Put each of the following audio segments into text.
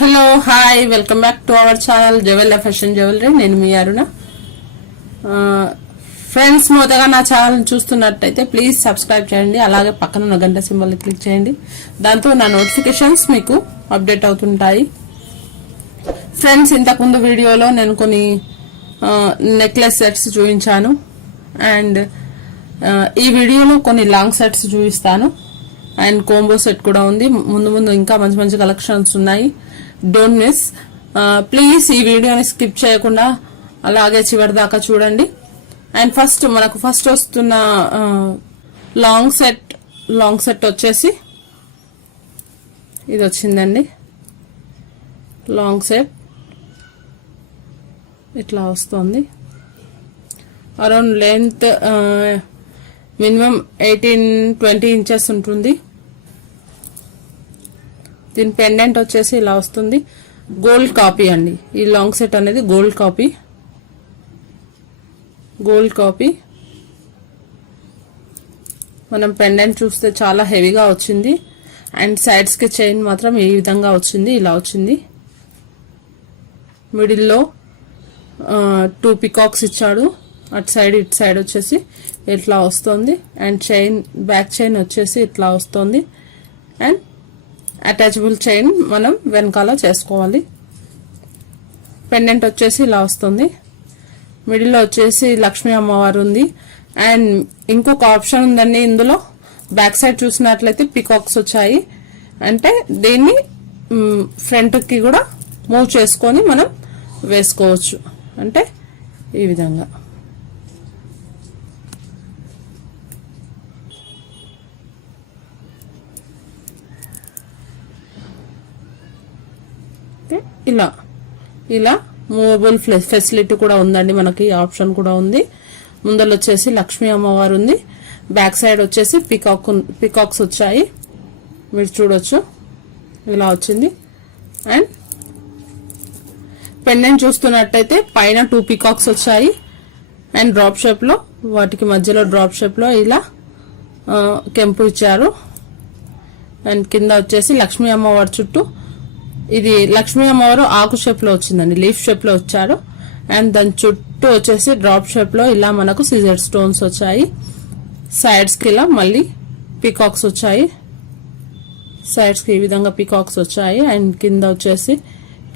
Hello hi welcome back to our channel జవెల్ల fashion jewellery. నేను మీ అరుణ. ఫ్రెండ్స్, మొదటగా నా ఛానల్ చూస్తున్నట్టయితే ప్లీజ్ సబ్స్క్రైబ్ చేయండి. అలాగే పక్కన ఉన్న గంట సింబల్ క్లిక్ చేయండి. దాంతో నా నోటిఫికేషన్స్ మీకు అప్డేట్ అవుతుంటాయి. ఫ్రెండ్స్, ఇంతకుముందు వీడియోలో నేను కొన్ని నెక్లెస్ సెట్స్ చూపించాను. అండ్ ఈ వీడియోలో కొన్ని లాంగ్ సెట్స్ చూపిస్తాను. అండ్ కోంబో సెట్ కూడా ఉంది. ముందు ముందు ఇంకా మంచి మంచి కలెక్షన్స్ ఉన్నాయి. Don't miss. ప్లీజ్ ఈ వీడియోని స్కిప్ చేయకుండా అలాగే చివరి దాకా చూడండి. అండ్ మనకు ఫస్ట్ వస్తున్న లాంగ్ సెట్ వచ్చేసి ఇది వచ్చిందండి. లాంగ్ సెట్ ఇట్లా వస్తుంది. అరౌండ్ లెంత్ మినిమం 18-20 ఇంచెస్ ఉంటుంది. దీని పెండెంట్ వచ్చేసి ఇలా వస్తుంది. గోల్డ్ కాపీ అండి. ఈ లాంగ్ సెట్ అనేది గోల్డ్ కాపీ. మనం పెండెంట్ చూస్తే చాలా హెవీగా వచ్చింది. అండ్ సైడ్స్ కి చైన్ మాత్రం ఈ విధంగా వచ్చింది. ఇలా వచ్చింది. మిడిల్లో 2 పికాక్స్ ఇచ్చాడు. అటు సైడ్ ఇటు సైడ్ వచ్చేసి ఇట్లా వస్తుంది. అండ్ బ్యాక్ చైన్ వచ్చేసి ఇట్లా వస్తుంది. అండ్ అటాచబుల్ చైన్ మనం వెనకాల చేసుకోవాలి. పెండెంట్ వచ్చేసి ఇలా వస్తుంది. మిడిల్లో వచ్చేసి లక్ష్మీ అమ్మవారు ఉంది. అండ్ ఇంకొక ఆప్షన్ ఉందండి ఇందులో. బ్యాక్ సైడ్ చూసినట్లయితే పికాక్స్ వచ్చాయి. అంటే దీన్ని ఫ్రంట్ కి కూడా మూవ్ చేసుకొని మనం వేసుకోవచ్చు. అంటే ఈ విధంగా ఇలా మూవబుల్ ఫెసిలిటీ కూడా ఉందండి. మనకి ఆప్షన్ కూడా ఉంది. ముందర వచ్చేసి లక్ష్మీ అమ్మవారు ఉంది. బ్యాక్ సైడ్ వచ్చేసి పికాక్స్ వచ్చాయి. మీరు చూడొచ్చు ఇలా వచ్చింది. అండ్ పెండెంట్ చూస్తున్నట్టయితే పైన 2 పికాక్స్ వచ్చాయి. అండ్ డ్రాప్ షేప్ లో, వాటికి మధ్యలో డ్రాప్ షేప్ లో ఇలా కెంపు ఇచ్చారు. అండ్ కింద వచ్చేసి లక్ష్మీ అమ్మవారి చుట్టూ ఇది లక్ష్మీ అమ్మవారు ఆకు షేప్ లో వచ్చిందండి. లీఫ్ షేప్ లో వచ్చారు. అండ్ దాని చుట్టూ వచ్చేసి డ్రాప్ షేప్ లో ఇలా మనకు సిజర్ స్టోన్స్ వచ్చాయి. సైడ్స్ కి ఇలా మళ్ళీ పికాక్స్ వచ్చాయి. సైడ్స్ కి ఈ విధంగా పికాక్స్ వచ్చాయి. అండ్ కింద వచ్చేసి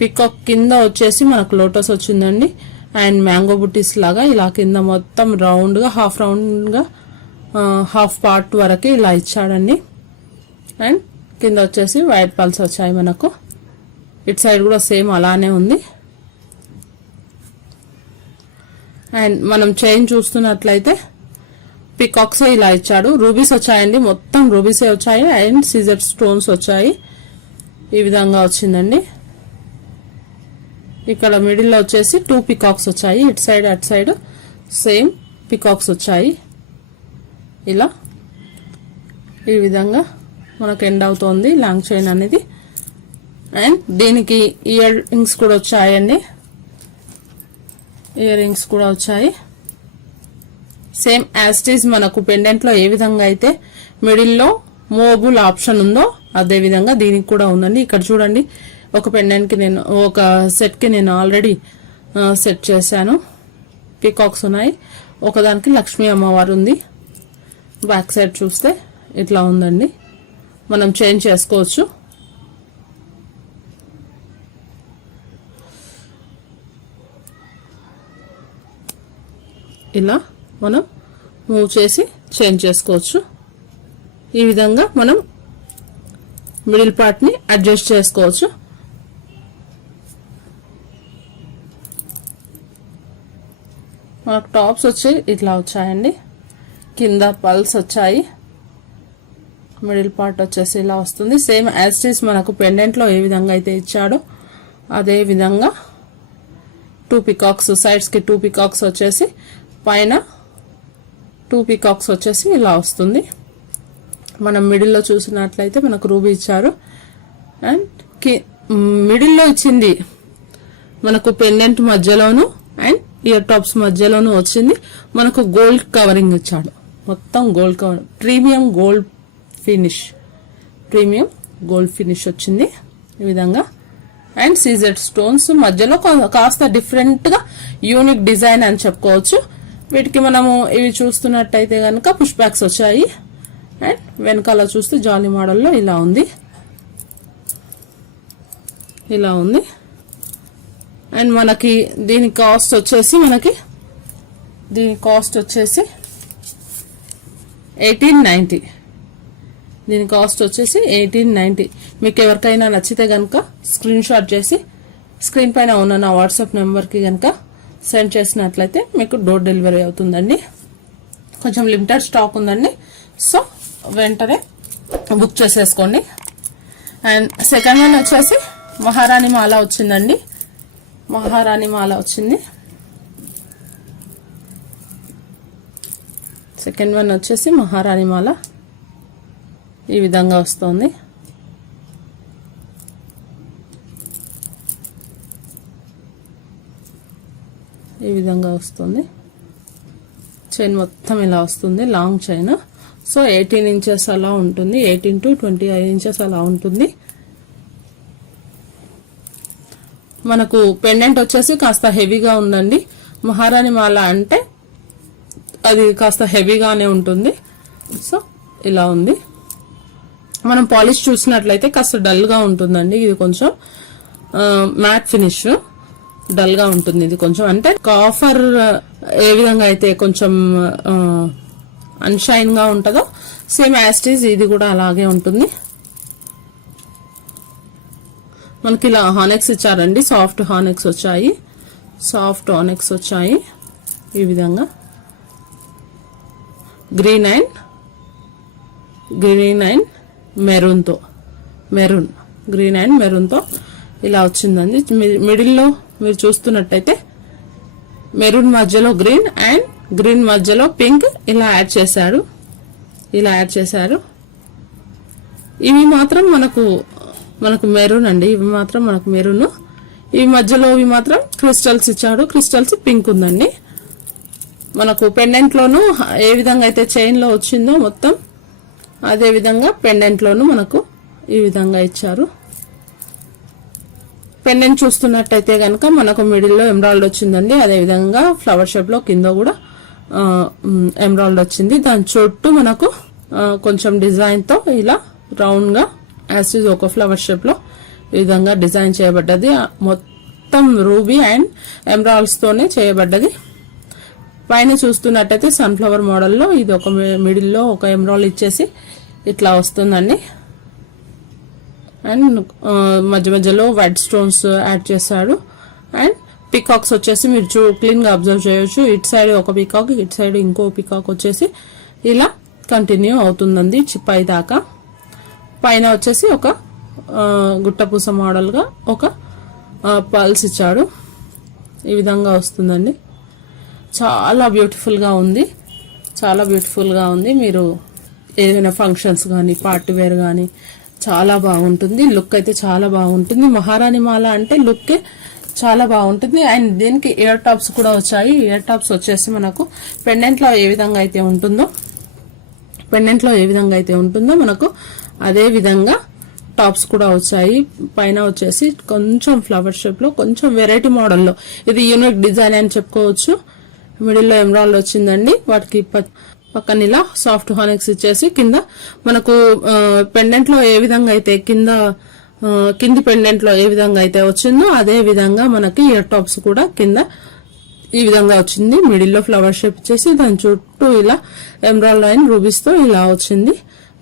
పికాక్ కింద వచ్చేసి మనకు లోటస్ వచ్చిందండి. అండ్ మ్యాంగో బుటీస్ లాగా ఇలా కింద మొత్తం రౌండ్ గా హాఫ్ పార్ట్ వరకు ఇలా ఇచ్చాడండి. అండ్ కింద వచ్చేసి వైట్ పల్స్ వచ్చాయి మనకు. ఇటు సైడ్ కూడా సేమ్ అలానే ఉంది. అండ్ మనం చైన్ చూస్తున్నట్లయితే పికాక్స్ ఇలా ఇచ్చాడు. రూబీస్ వచ్చాయండి. మొత్తం రూబీసే వచ్చాయి. అండ్ సిజర్ స్టోన్స్ వచ్చాయి. ఈ విధంగా వచ్చిందండి. ఇక్కడ మిడిల్ లో వచ్చేసి 2 పికాక్స్ వచ్చాయి. ఇటు సైడ్ అటు సైడ్ సేమ్ పికాక్స్ వచ్చాయి. ఇలా ఈ విధంగా మనకు ఎండ్ అవుతోంది లాంగ్ చైన్ అనేది. అండ్ దీనికి ఇయర్ రింగ్స్ కూడా వచ్చాయండి. సేమ్ యాస్టీస్ మనకు పెండెంట్ లో ఏ విధంగా అయితే మిడిల్ లో మూవబుల్ ఆప్షన్ ఉందో అదే విధంగా దీనికి కూడా ఉందండి. ఇక్కడ చూడండి, ఒక సెట్ కి నేను ఆల్రెడీ సెట్ చేశాను. పికాక్స్ ఉన్నాయి. ఒకదానికి లక్ష్మీ అమ్మవారు ఉంది. బ్యాక్ సైడ్ చూస్తే ఇట్లా ఉందండి. మనం చేంజ్ చేసుకోవచ్చు. ఇలా మనం మూవ్ చేసి చేంజ్ చేసుకోవచ్చు. ఈ విధంగా మనం మిడిల్ పార్ట్ ని అడ్జస్ట్ చేసుకోవచ్చు. మనకు టాప్స్ వచ్చి ఇట్లా వచ్చాయండి. కింద పల్స్ వచ్చాయి. మిడిల్ పార్ట్ వచ్చేసి ఇలా వస్తుంది. సేమ్ యాజ్ మనకు పెండెంట్ లో ఏ విధంగా అయితే ఇచ్చాడో అదే విధంగా 2 పికాక్స్, సైడ్స్ కి 2 పికాక్స్ వచ్చేసి పైన 2 పికాక్స్ వచ్చేసి ఇలా వస్తుంది. మనం మిడిల్లో చూసినట్లయితే మనకు రూబీ ఇచ్చారు. అండ్ మిడిల్లో ఇచ్చింది మనకు పెండెంట్ మధ్యలోను అండ్ ఇయర్ టాప్స్ మధ్యలోను వచ్చింది. మనకు గోల్డ్ కవరింగ్ ఇచ్చాడు. మొత్తం gold cover, premium gold finish వచ్చింది. ఈ విధంగా అండ్ సీజెడ్ స్టోన్స్ మధ్యలో కాస్త డిఫరెంట్ గా యూనిక్ డిజైన్ అని చెప్పుకోవచ్చు. వీటికి మనము ఇవి చూస్తున్నట్టయితే కనుక పుష్ బ్యాక్స్ వచ్చాయి. అండ్ వెనకాల చూస్తే జాలీ మోడల్లో ఇలా ఉంది, ఇలా ఉంది. అండ్ మనకి దీని కాస్ట్ వచ్చేసి 1890. దీని కాస్ట్ వచ్చేసి 1890. మీకు ఎవరికైనా నచ్చితే కనుక స్క్రీన్ షాట్ చేసి స్క్రీన్ పైన ఉన్న నా వాట్సాప్ నెంబర్కి కనుక సెండ్ చేసినట్లయితే మీకు డోర్ డెలివరీ అవుతుందండి. కొంచెం లిమిటెడ్ స్టాక్ ఉందండి, సో వెంటనే బుక్ చేసేసుకోండి. అండ్ సెకండ్ వన్ వచ్చేసి మహారాణి మాల వచ్చిందండి. మహారాణి మాల వచ్చింది. సెకండ్ వన్ వచ్చేసి మహారాణి మాల ఈ విధంగా వస్తుంది. ఈ విధంగా వస్తుంది. చైన్ మొత్తం ఇలా వస్తుంది, లాంగ్ చైన్. సో 18 ఇంచెస్ అలా ఉంటుంది, 18 to 25 ఇంచెస్ అలా ఉంటుంది. మనకు పెండెంట్ వచ్చేసి కాస్త హెవీగా ఉందండి. మహారాణి మాల అంటే అది కాస్త హెవీగానే ఉంటుంది. సో ఇలా ఉంది. మనం పాలిష్ చూసినట్లయితే కాస్త డల్ గా ఉంటుందండి. ఇది కొంచెం మ్యాట్ ఫినిష్, డల్ గా ఉంటుంది. ఇది కొంచెం అంటే కాఫర్ ఏ విధంగా అయితే కొంచెం అన్షైన్ గా ఉంటుందో సేమ్ యాస్టీజ్ ఇది కూడా అలాగే ఉంటుంది. మనకి ఇలా హానెక్స్ ఇచ్చారండి, సాఫ్ట్ హానెక్స్ వచ్చాయి, సాఫ్ట్ హానెక్స్ వచ్చాయి ఈ విధంగా. గ్రీన్ అండ్ మెరూన్ తో, గ్రీన్ అండ్ మెరూన్ తో ఇలా వచ్చిందండి. మిడిల్లో మీరు చూస్తున్నట్టయితే మెరూన్ మధ్యలో గ్రీన్ అండ్ గ్రీన్ మధ్యలో పింక్ ఇలా యాడ్ చేశారు. ఇవి మాత్రం మనకు మెరూన్ అండి, ఇవి మాత్రం మనకు మెరూన్. ఈ మధ్యలో ఇవి మాత్రం క్రిస్టల్స్ ఇచ్చాడు, క్రిస్టల్స్ పింక్ ఉందండి. మనకు పెండెంట్ లోను ఏ విధంగా అయితే చైన్ లో వచ్చిందో మొత్తం అదే విధంగా పెండెంట్ లోను మనకు ఈ విధంగా ఇచ్చారు. పెండెంట్ చూస్తున్నట్టయితే కనుక మనకు మిడిల్ లో ఎమరాల్డ్ వచ్చిందండి. అదే విధంగా ఫ్లవర్ షేప్ లో కింద కూడా ఎమరాల్డ్ వచ్చింది. దాని చుట్టూ మనకు కొంచెం డిజైన్ తో ఇలా రౌండ్ గా యాజ్ ఒక ఫ్లవర్ షేప్ లో ఈ విధంగా డిజైన్ చేయబడ్డది. మొత్తం రూబీ అండ్ ఎమరాల్డ్స్ తోనే చేయబడ్డది. పైన చూస్తున్నట్టయితే సన్ఫ్లవర్ మోడల్లో ఇది ఒక మిడిల్లో ఒక ఎమరాల్డ్ ఇచ్చేసి ఇట్లా వస్తుందండి. అండ్ మధ్య మధ్యలో వైట్ స్టోన్స్ యాడ్ చేశాడు. అండ్ పికాక్స్ వచ్చేసి మీరు క్లీన్ గా అబ్జర్వ్ చేయొచ్చు. ఇటు సైడ్ ఒక పికాక్, ఇటు సైడ్ ఇంకో పికాక్ వచ్చేసి ఇలా కంటిన్యూ అవుతుందండి పై దాకా. పైన వచ్చేసి ఒక గుట్టపూస మోడల్ గా ఒక పల్స్ ఇచ్చాడు. ఈ విధంగా వస్తుందండి. చాలా బ్యూటిఫుల్ గా ఉంది, చాలా బ్యూటిఫుల్ గా ఉంది. మీరు ఏదైనా ఫంక్షన్స్ కానీ పార్టీ వేర్ కానీ చాలా బాగుంటుంది. లుక్ అయితే చాలా బాగుంటుంది. మహారాణి మాల అంటే లుక్ చాలా బాగుంటుంది. అండ్ దీనికి ఇయర్ టాప్స్ కూడా వచ్చాయి. ఇయర్ టాప్స్ వచ్చేసి మనకు పెండెంట్ లో ఏ విధంగా అయితే ఉంటుందో మనకు అదే విధంగా టాప్స్ కూడా వచ్చాయి. పైన వచ్చేసి కొంచెం ఫ్లవర్ షేప్ లో కొంచెం వెరైటీ మోడల్లో ఇది యూనిక్ డిజైన్ అని చెప్పుకోవచ్చు. మిడిల్ లో ఎమరాల్డ్ వచ్చిందండి. వాటికి పక్కన ఇలా సాఫ్ట్ హానెక్స్ ఇచ్చేసి కింద మనకు పెండెంట్ లో ఏ విధంగా అయితే కింది పెండెంట్ లో ఏ విధంగా అయితే వచ్చిందో అదే విధంగా మనకి ఇయర్ టాప్స్ కూడా కింద ఈ విధంగా వచ్చింది. మిడిల్ లో ఫ్లవర్ షేప్ ఇచ్చేసి దాని చుట్టూ ఇలా ఎమరాల్డ్ అండ్ రూబీస్ తో ఇలా వచ్చింది.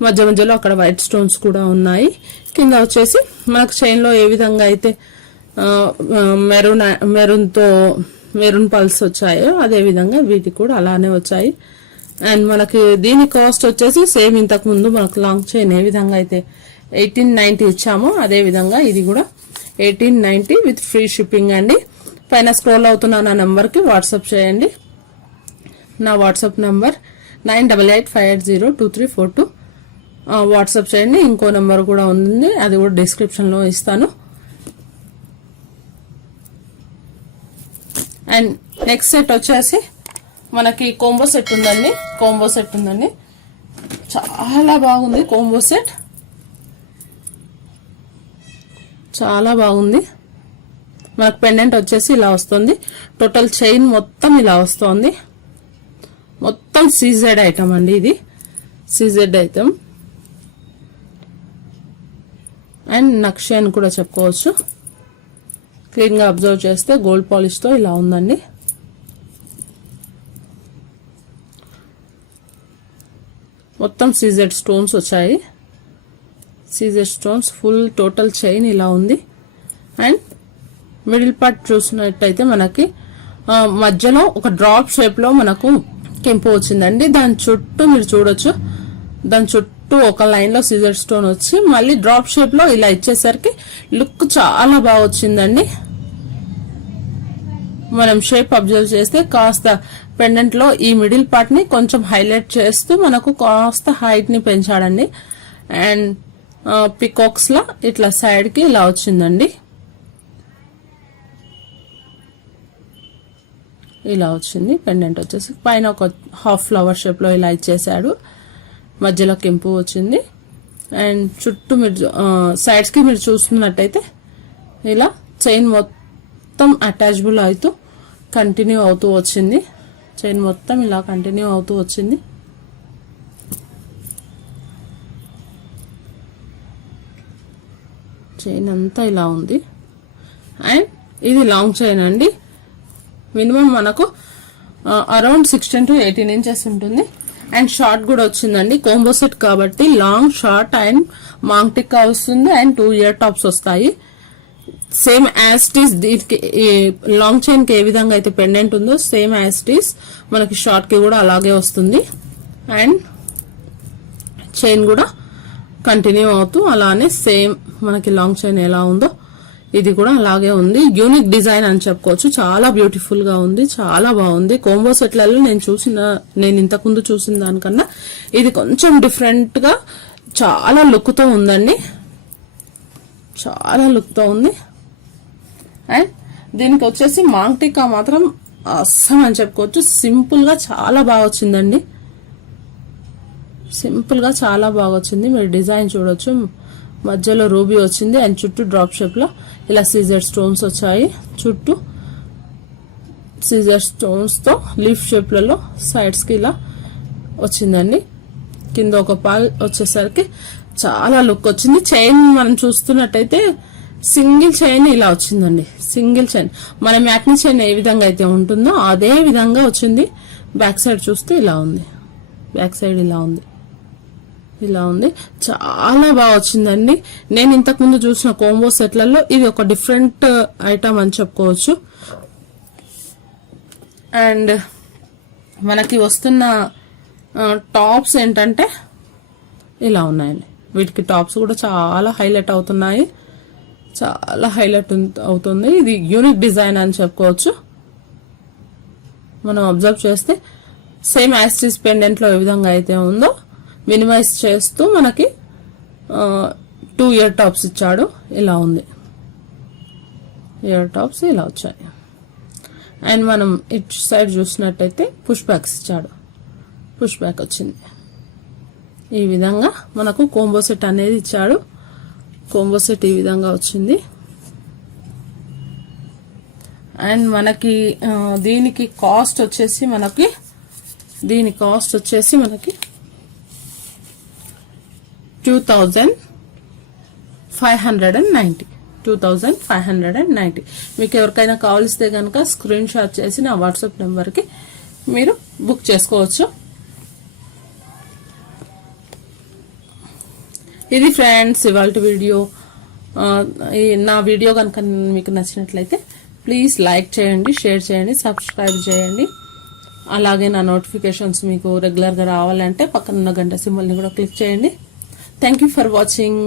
మధ్య మధ్యలో అక్కడ వైట్ స్టోన్స్ కూడా ఉన్నాయి. కింద వచ్చేసి మనకు చైన్ లో ఏ విధంగా అయితే మెరూన్ పల్స్ వచ్చాయో అదే విధంగా వీటికి కూడా అలానే వచ్చాయి. అండ్ మనకి దీని కాస్ట్ వచ్చేసి సేమ్ ఇంతకు ముందు మనకు లాంగ్ చైన్ ఏ విధంగా అయితే 1890 ఇచ్చామో అదే విధంగా ఇది కూడా 1890 విత్ ఫ్రీ షిప్పింగ్ అండి. పైన స్క్రోల్ అవుతున్న నా నంబర్ కి వాట్సాప్ చేయండి. నా వాట్సాప్ నంబర్ 9885802342. వాట్సాప్ చేయండి. ఇంకో నెంబర్ కూడా ఉంది, అది కూడా డిస్క్రిప్షన్ లో ఇస్తాను. అండ్ నెక్స్ట్ సెట్ వచ్చేసి మనకి కోంబో సెట్ ఉందండి. చాలా బాగుంది. కోంబో సెట్ చాలా బాగుంది. మనకు పెండెంట్ వచ్చేసి ఇలా వస్తుంది. టోటల్ చైన్ మొత్తం ఇలా వస్తుంది. మొత్తం సీజెడ్ ఐటమ్ అండి, ఇది సీజెడ్ ఐటమ్ అండ్ నక్షి అని కూడా చెప్పుకోవచ్చు. క్లీన్ గా అబ్జర్వ్ చేస్తే గోల్డ్ పాలిష్ తో ఇలా ఉందండి. మొత్తం సీజెడ్ స్టోన్స్ వచ్చాయి. CZ stones full total chain ఇలా ఉంది. అండ్ మిడిల్ పార్ట్ చూసినట్టయితే మనకి మధ్యలో ఒక డ్రాప్ షేప్ లో మనకు కెంపు వచ్చిందండి. దాని చుట్టూ మీరు చూడొచ్చు, దాని చుట్టూ ఒక లైన్ లో సీజర్ స్టోన్ వచ్చి మళ్ళీ డ్రాప్ షేప్ లో ఇలా ఇచ్చేసరికి లుక్ చాలా బాగా వచ్చిందండి. మనం షేప్ అబ్జర్వ్ చేస్తే కాస్త పెండెంట్ లో ఈ మిడిల్ పార్ట్ ని కొంచెం హైలైట్ చేస్తూ మనకు కాస్త హైట్ ని పెంచాడండి. అండ్ పికాక్స్ లా ఇట్లా సైడ్ కి ఇలా వచ్చిందండి. ఇలా వచ్చింది పెండెంట్ వచ్చేసి. పైన ఒక హాఫ్ ఫ్లవర్ షేప్ లో ఇలా ఇచ్చేసాడు. మధ్యలో కెంపు వచ్చింది. అండ్ చుట్టూ మీరు సైడ్స్ కి మీరు చూస్తున్నట్టయితే ఇలా చైన్ మొత్తం అటాచబుల్ అవుతూ కంటిన్యూ అవుతూ వచ్చింది. చైన్ మొత్తం ఇలా కంటిన్యూ అవుతూ వచ్చింది. చైన్ అంతా ఇలా ఉంది. అండ్ ఇది లాంగ్ చైన్ అండి. మినిమం మనకు అరౌండ్ 16 to 18 ఇంచెస్ ఉంటుంది. అండ్ షార్ట్ కూడా వచ్చిందండి. కోంబో సెట్ కాబట్టి long, short and maang tikka వస్తుంది. అండ్ 2 ఇయర్ టాప్స్ వస్తాయి. సేమ్ యాజ్ టీస్ దీనికి లాంగ్ చైన్ కి ఏ విధంగా అయితే పెండెంట్ ఉందో సేమ్ యాజ్ టీస్ మనకి షార్ట్ కి కూడా అలాగే వస్తుంది. అండ్ చైన్ కూడా కంటిన్యూ అవుతూ అలానే సేమ్ మనకి లాంగ్ చైన్ ఎలా ఉందో ఇది కూడా అలాగే ఉంది. యూనిక్ డిజైన్ అని చెప్పుకోవచ్చు. చాలా బ్యూటిఫుల్ గా ఉంది, చాలా బాగుంది. కోంబో సెట్లలో నేను ఇంతకుముందు చూసిన దానికన్నా ఇది కొంచెం డిఫరెంట్ గా చాలా లుక్ తో ఉందండి. చాలా లుక్ తో ఉంది. అండ్ దీనికి వచ్చేసి మాంగ్ టిక్కా మాత్రం అస్సం అని చెప్పుకోవచ్చు. సింపుల్ గా చాలా బాగా వచ్చిందండి. సింపుల్ గా చాలా బాగా వచ్చింది. మీరు డిజైన్ చూడొచ్చు. మధ్యలో రూబీ వచ్చింది అండ్ చుట్టూ డ్రాప్ షేప్ లో ఇలా సీజర్ స్టోన్స్ వచ్చాయి. చుట్టూ సీజర్ స్టోన్స్ తో లీఫ్ షేప్లలో సైడ్స్ కి ఇలా వచ్చిందండి. కింద ఒక పాల్ వచ్చేసరికి చాలా లుక్ వచ్చింది. చైన్ మనం చూస్తున్నట్టయితే సింగిల్ చైన్ ఇలా వచ్చిందండి. సింగిల్ చైన్ మన మ్యాట్ని చైన్ ఏ విధంగా అయితే ఉంటుందో అదే విధంగా వచ్చింది. బ్యాక్ సైడ్ చూస్తే ఇలా ఉంది. బ్యాక్ సైడ్ ఇలా ఉంది. ఇలా ఉంది. చాలా బాగా వచ్చిందండి. నేను ఇంతకు ముందు చూసిన కోంబో సెట్లలో ఇది ఒక డిఫరెంట్ ఐటమ్ అని చెప్పుకోవచ్చు. అండ్ మనకి వస్తున్న టాప్స్ ఏంటంటే ఇలా ఉన్నాయండి. వీటికి టాప్స్ కూడా చాలా హైలైట్ అవుతున్నాయి. చాలా హైలైట్ అవుతుంది. ఇది యూనిక్ డిజైన్ అని చెప్పుకోవచ్చు. మనం అబ్జర్వ్ చేస్తే సేమ్ యాస్టిస్ పెండెంట్ లో ఏ విధంగా అయితే ఉందో మినిమైజ్ చేస్తూ మనకి 2 ఇయర్ టాప్స్ ఇచ్చాడు. ఇలా ఉంది. ఇయర్ టాప్స్ ఇలా వచ్చాయి. అండ్ మనం ఇటు సైడ్ చూసినట్టయితే పుష్ బ్యాక్స్ ఇచ్చాడు. పుష్ బ్యాక్ వచ్చింది. ఈ విధంగా మనకు కోంబో సెట్ అనేది ఇచ్చాడు. కోంబో సెట్ ఈ విధంగా వచ్చింది. అండ్ మనకి దీనికి కాస్ట్ వచ్చేసి మనకి 2590. మీకు ఎవరికైనా కావాల్స్తే కనుక స్క్రీన్ షాట్ చేసి నా వాట్సాప్ నెంబర్కి మీరు బుక్ చేసుకోవచ్చు. ఇది ఫ్రెండ్స్ ఇవాళ వీడియో. నా వీడియో కనుక మీకు నచ్చినట్లయితే ప్లీజ్ లైక్ చేయండి, షేర్ చేయండి, సబ్స్క్రైబ్ చేయండి. అలాగే నా నోటిఫికేషన్స్ మీకు రెగ్యులర్గా రావాలంటే పక్కన ఉన్న గంట సింబల్ని కూడా క్లిక్ చేయండి. Thank you for watching.